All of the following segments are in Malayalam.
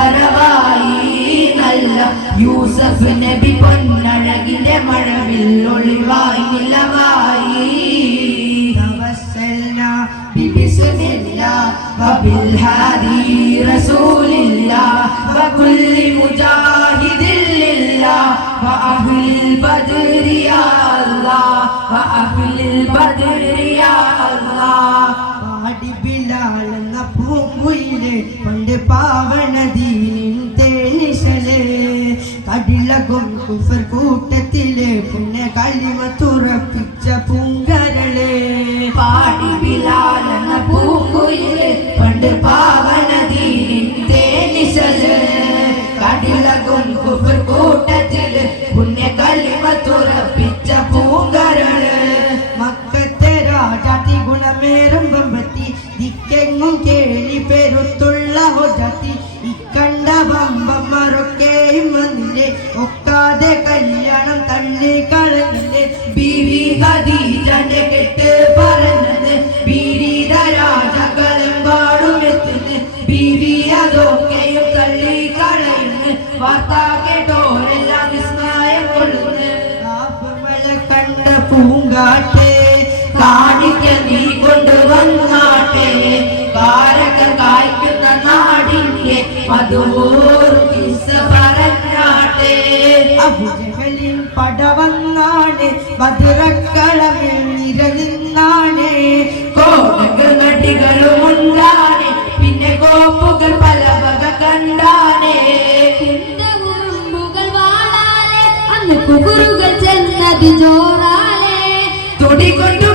മറവായി നല്ല യൂസഫ് നബി പൊന്നഴകിന്റെ മഴവിൽ ഒളിവായി നിലവായി وبالهادي رسول الله وكل مجاهد لله وأهل البدر يا الله وأهل البدر يا الله പാടി ബിലാൽ എന്ന പൂങ്കുയിലെ പണ്ട് പാവ കുഫർ കൂട്ടത്തിലെ പിന്നെ കളിമത്തുറപ്പിച്ച പൂങ്കരളെ. പാടി ബിലാലെന്ന പൂങ്കുയിലെ വന്നാട്ടെ കാണിക്ക നീ കൊണ്ടുവന്നാട്ടെ. കാരക്ക കായ്ക്കുന്ന നാടിന്റെ മധുവോർ അബുജകളിൽ പടവന്നാണ് മധുരക്കളമിൽ നിരനിന്നാണ് കോടക പിന്നെ കോപ്പുകൾ പല വക കണ്ടാണ്. കുന്തവും വാളാലെ അന്ന് കുറുകൾ ചെന്നത് ജോറ. Nico, Nico.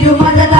ತಿರುಮಲದ